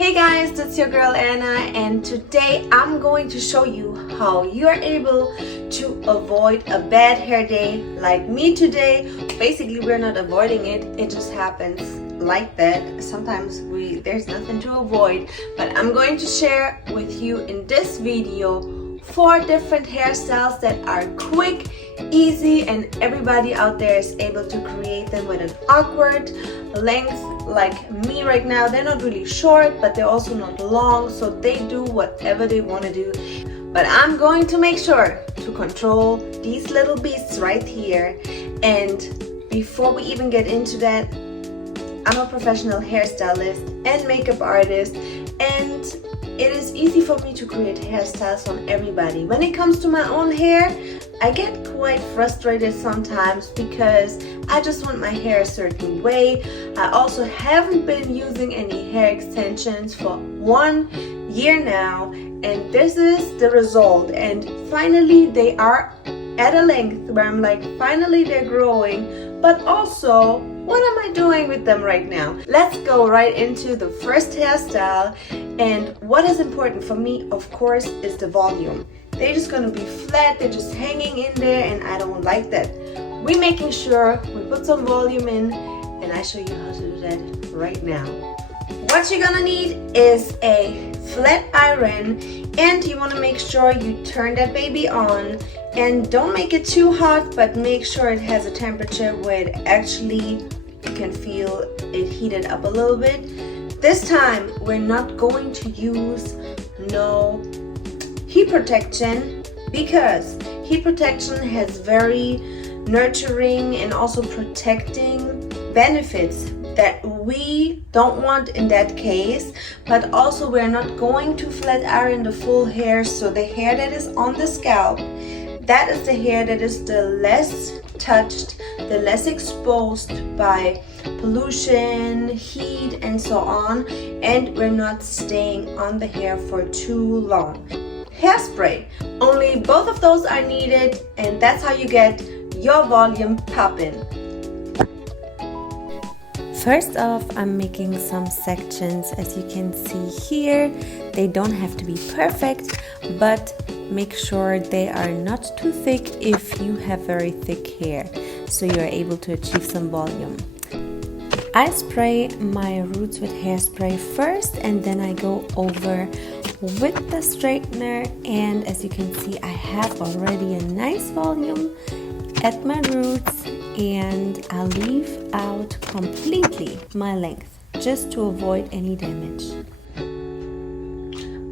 Hey guys, it's your girl Anna, and today I'm going to show you how you're able to avoid a bad hair day like me today. Basically, we're not avoiding it, it just happens like that. Sometimes there's nothing to avoid, but I'm going to share with you in this video 4 different hairstyles that are quick, easy, and everybody out there is able to create them with an awkward length. Like me right now, they're not really short, but they're also not long, so they do whatever they want to do. But I'm going to make sure to control these little beasts right here. And before we even get into that, I'm a professional hairstylist and makeup artist, and it is easy for me to create hairstyles on everybody. When it comes to my own hair, I get quite frustrated sometimes because I just want my hair a certain way. I also haven't been using any hair extensions for 1 year now, and this is the result. And finally they are at a length where I'm like, finally they're growing, but also what am I doing with them right now? Let's go right into the first hairstyle. And what is important for me, of course, is the volume. They're just gonna be flat, they're just hanging in there, and I don't like that. We're making sure we put some volume in, and I show you how to do that right now. What you're gonna need is a flat iron, and you wanna make sure you turn that baby on, and don't make it too hot, but make sure it has a temperature where it actually, you can feel it heated up a little bit. This time, we're not going to use no heat protection, because heat protection has very nurturing and also protecting benefits that we don't want in that case. But also we're not going to flat iron the full hair, so the hair that is on the scalp, that is the hair that is the less touched, the less exposed by pollution, heat, and so on, and we're not staying on the hair for too long. Hairspray, only both of those are needed, and that's how you get your volume popping. First off, I'm making some sections. As you can see here, they don't have to be perfect, but make sure they are not too thick if you have very thick hair, so you're able to achieve some volume. I spray my roots with hairspray first, and then I go over with the straightener, and as you can see, I have already a nice volume at my roots, and I'll leave out completely my length just to avoid any damage.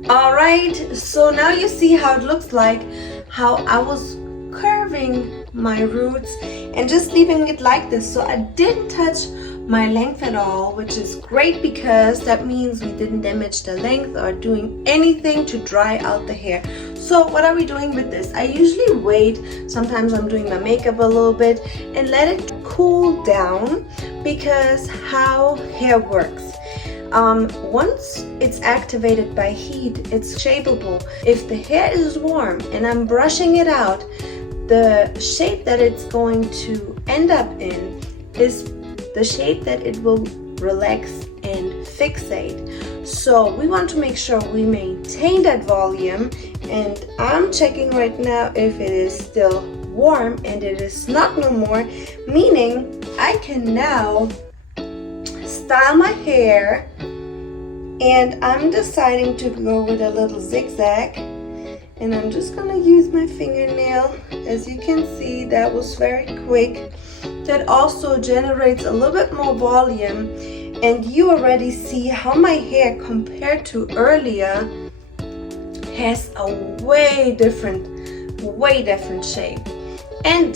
Alright, so now you see how it looks like, how I was curving my roots and just leaving it like this, so I didn't touch my length at all, which is great because that means we didn't damage the length or doing anything to dry out the hair. So what are we doing with this? I usually wait, sometimes I'm doing my makeup a little bit, and let it cool down, because how hair works. Once it's activated by heat, it's shapeable. If the hair is warm and I'm brushing it out, the shape that it's going to end up in is the shape that it will relax and fixate. So we want to make sure we maintain that volume, and I'm checking right now if it is still warm, and it is not no more, meaning I can now style my hair. And I'm deciding to go with a little zigzag, and I'm just gonna use my fingernail. As you can see, that was very quick. That also generates a little bit more volume, and you already see how my hair compared to earlier has a way different shape. And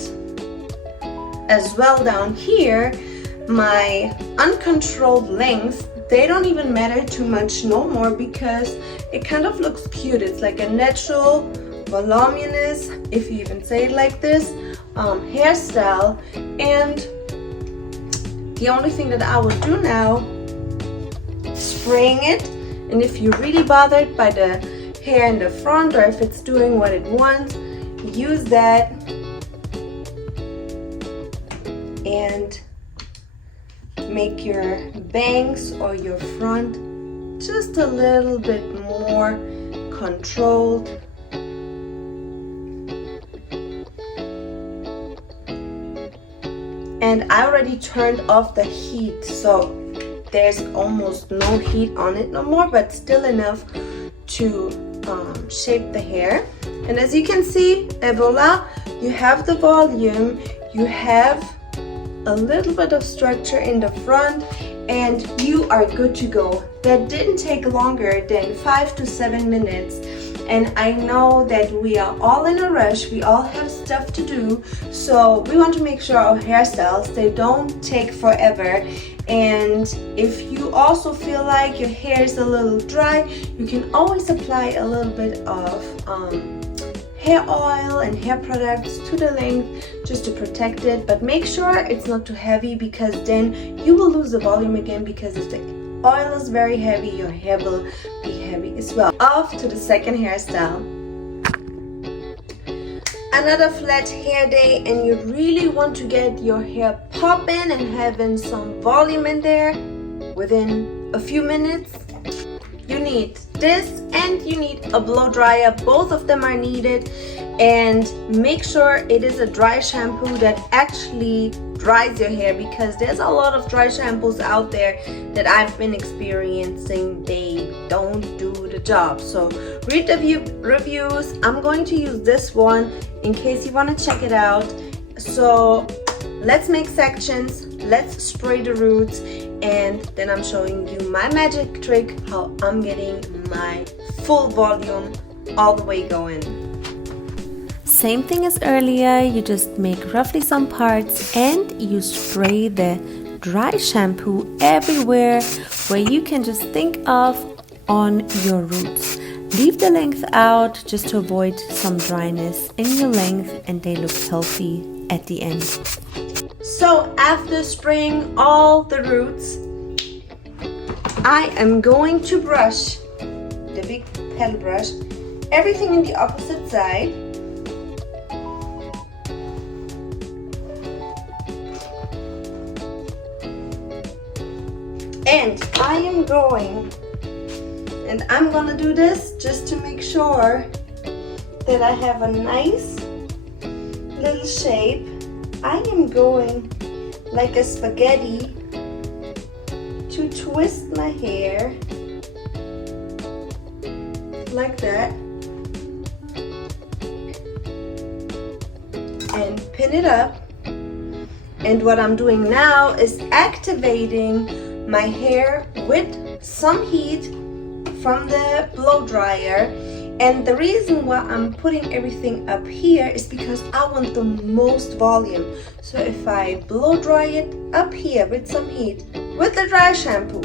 as well down here, my uncontrolled lengths, they don't even matter too much no more, because it kind of looks cute. It's like a natural, voluminous, if you even say it like this, hairstyle. And the only thing that I would do now, spraying it, and if you're really bothered by the hair in the front, or if it's doing what it wants, use that and make your bangs or your front just a little bit more controlled. And I already turned off the heat, so there's almost no heat on it no more, but still enough to shape the hair. And as you can see, voila, you have the volume, you have a little bit of structure in the front, and you are good to go. That didn't take longer than 5 to 7 minutes. And I know that we are all in a rush, we all have stuff to do, so we want to make sure our hairstyles, they don't take forever. And if you also feel like your hair is a little dry, you can always apply a little bit of hair oil and hair products to the length just to protect it, but make sure it's not too heavy, because then you will lose the volume again, because if the oil is very heavy, your hair will be heavy as well. Off to the second hairstyle. Another flat hair day, and you really want to get your hair popping and having some volume in there within a few minutes. You need this and you need a blow dryer. Both of them are needed, and make sure it is a dry shampoo that actually dries your hair, because there's a lot of dry shampoos out there that I've been experiencing, they don't do the job. So read the reviews. I'm going to use this one in case you want to check it out. So let's make sections, let's spray the roots, and then I'm showing you my magic trick, how I'm getting my full volume all the way going. Same thing as earlier, you just make roughly some parts and you spray the dry shampoo everywhere where you can just think of on your roots. Leave the length out just to avoid some dryness in your length, and they look healthy at the end. So after spraying all the roots, I am going to brush the big paddle brush, everything in the opposite side. And I'm gonna do this just to make sure that I have a nice little shape. I am going like a spaghetti to twist my hair like that and pin it up. And what I'm doing now is activating my hair with some heat from the blow dryer. And the reason why I'm putting everything up here is because I want the most volume. So if I blow dry it up here with some heat with the dry shampoo,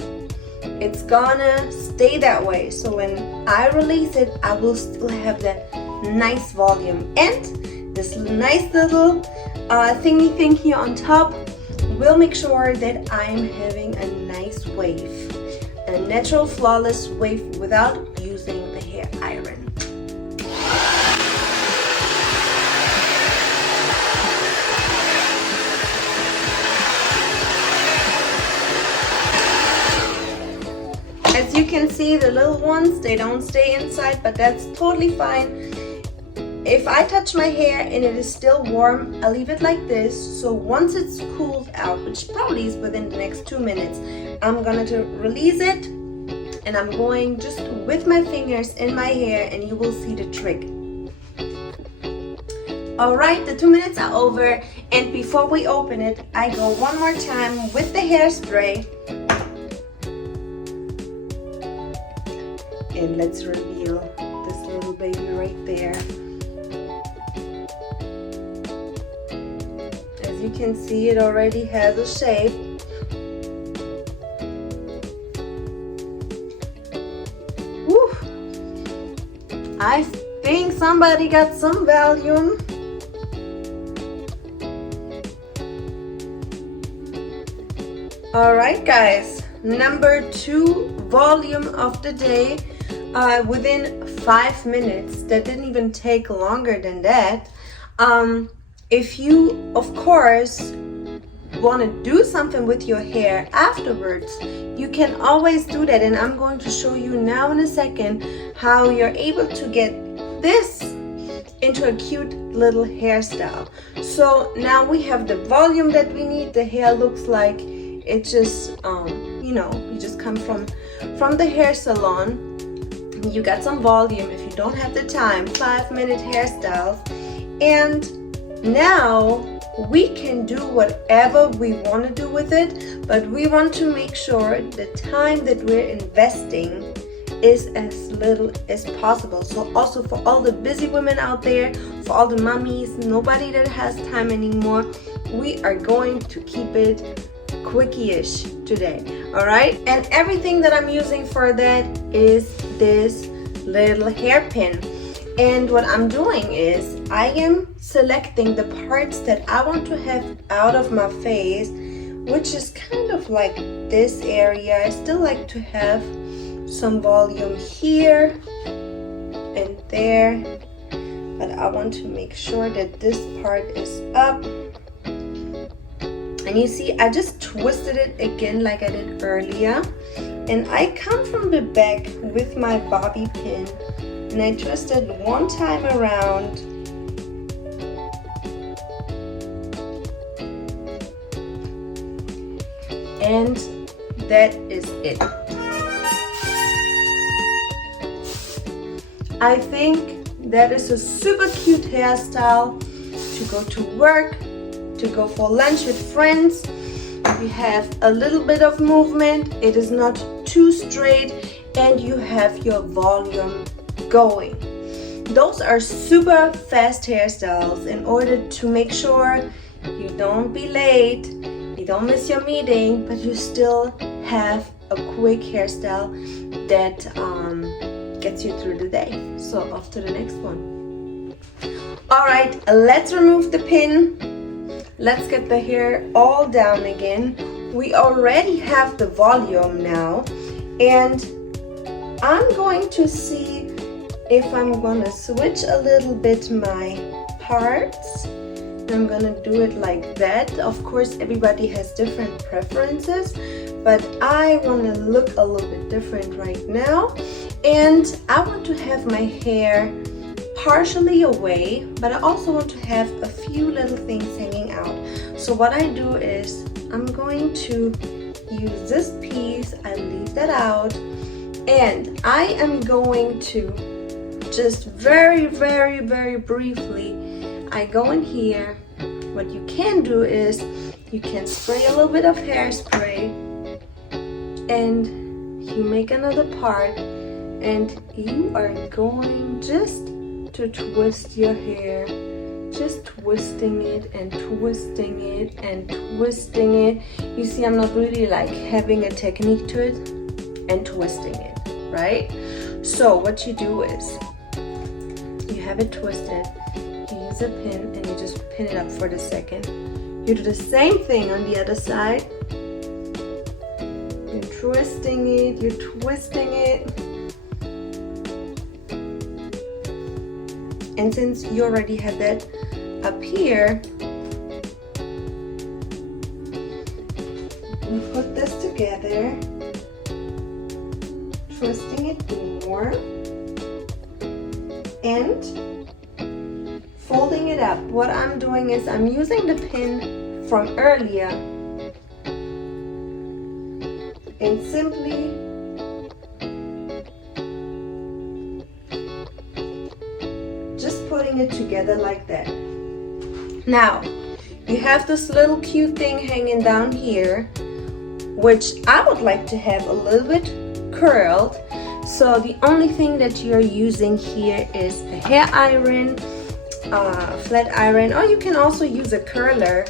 it's gonna stay that way. So when I release it, I will still have that nice volume. And this nice little thingy thing here on top will make sure that I'm having a nice wave, a natural flawless wave without using the hair iron. As you can see, the little ones, they don't stay inside, but that's totally fine. If I touch my hair and it is still warm, I leave it like this. So once it's cooled out, which probably is within the next 2 minutes, I'm gonna release it, and I'm going just with my fingers in my hair, and you will see the trick. Alright, the 2 minutes are over, and before we open it, I go one more time with the hairspray. And let's reveal this little baby right there. As you can see, it already has a shape. Woo! I think somebody got some volume. Alright guys, number 2 volume of the day within 5 minutes. That didn't even take longer than that. If you, of course, want to do something with your hair afterwards, you can always do that, and I'm going to show you now in a second how you're able to get this into a cute little hairstyle. So now we have the volume that we need. The hair looks like it just you know, you just come from the hair salon. You got some volume if you don't have the time. 5-minute hairstyles. And now we can do whatever we want to do with it, but we want to make sure the time that we're investing is as little as possible. So also for all the busy women out there, for all the mummies, nobody that has time anymore, we are going to keep it quickie-ish today. All right, and everything that I'm using for that is this little hairpin. And what I'm doing is I am selecting the parts that I want to have out of my face, which is kind of like this area. I still like to have some volume here and there, but I want to make sure that this part is up. And you see, I just twisted it again like I did earlier, and I come from the back with my bobby pin and I twist it one time around, and that is it. I think that is a super cute hairstyle to go to work, to go for lunch with friends. You have a little bit of movement, it is not too straight, and you have your volume going. Those are super fast hairstyles in order to make sure you don't be late, you don't miss your meeting, but you still have a quick hairstyle that gets you through the day. So off to the next one. All right, let's remove the pin. Let's get the hair all down again. We already have the volume now, and I'm going to see if I'm gonna switch a little bit my parts. I'm gonna do it like that. Of course, everybody has different preferences, but I wanna look a little bit different right now. And I want to have my hair partially away, but I also want to have a few little things hanging out. So what I do is I'm going to use this piece, I leave that out, and I am going to just very briefly, I go in here. What you can do is you can spray a little bit of hairspray and you make another part, and you are going just to twist your hair, just twisting it and twisting it and twisting it. You see, I'm not really like having a technique to it, and twisting it, right? So what you do is you have it twisted, you use a pin and you just pin it up for the second. You do the same thing on the other side. You're twisting it, you're twisting it. And since you already have that up here, we put this together, twisting it more and folding it up. What I'm doing is I'm using the pin from earlier and simply just putting it together like that. Now you have this little cute thing hanging down here, which I would like to have a little bit curled. So the only thing that you're using here is a hair iron, flat iron, or you can also use a curler.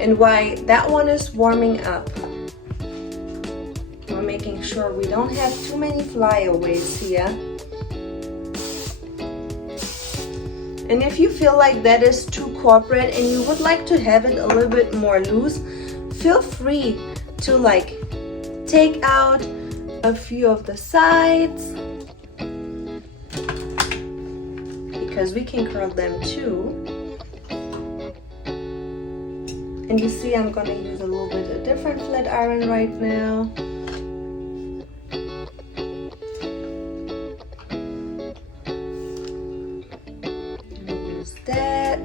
And while that one is warming up, we're making sure we don't have too many flyaways here. And if you feel like that is too corporate and you would like to have it a little bit more loose, feel free to like take out a few of the sides, because we can curl them too. And you see I'm gonna use a little bit of different flat iron right now. Use that.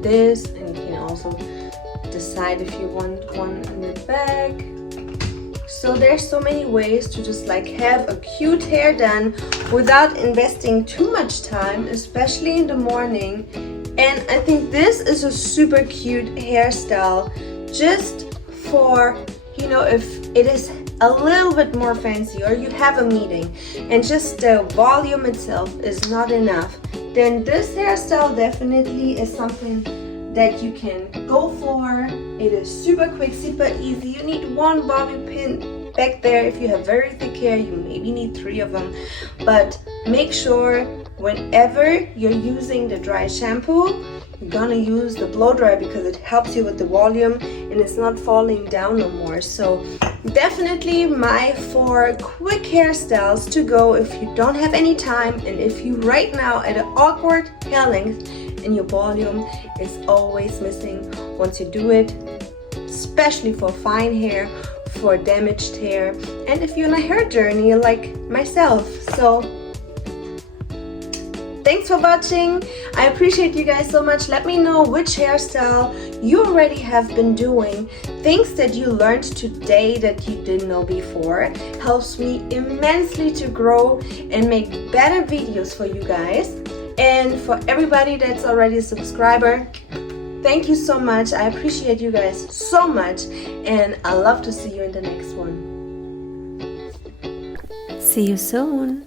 This, and you can also decide if you want one in the back. So there's so many ways to just like have a cute hair done without investing too much time, especially in the morning. And I think this is a super cute hairstyle just for, you know, if it is a little bit more fancy or you have a meeting and just the volume itself is not enough, then this hairstyle definitely is something that you can go for. It is super quick, super easy. You need one bobby pin back there. If you have very thick hair, you maybe need 3 of them. But make sure whenever you're using the dry shampoo, you're gonna use the blow dryer because it helps you with the volume and it's not falling down no more. So definitely my 4 quick hairstyles to go if you don't have any time and if you right now at an awkward hair length and your volume is always missing once you do it, especially for fine hair, for damaged hair, and if you're on a hair journey like myself. So thanks for watching. I appreciate you guys so much. Let me know which hairstyle you already have been doing, things that you learned today that you didn't know before. Helps me immensely to grow and make better videos for you guys. And for everybody that's already a subscriber, thank you so much. I appreciate you guys so much, and I love to see you in the next one. See you soon.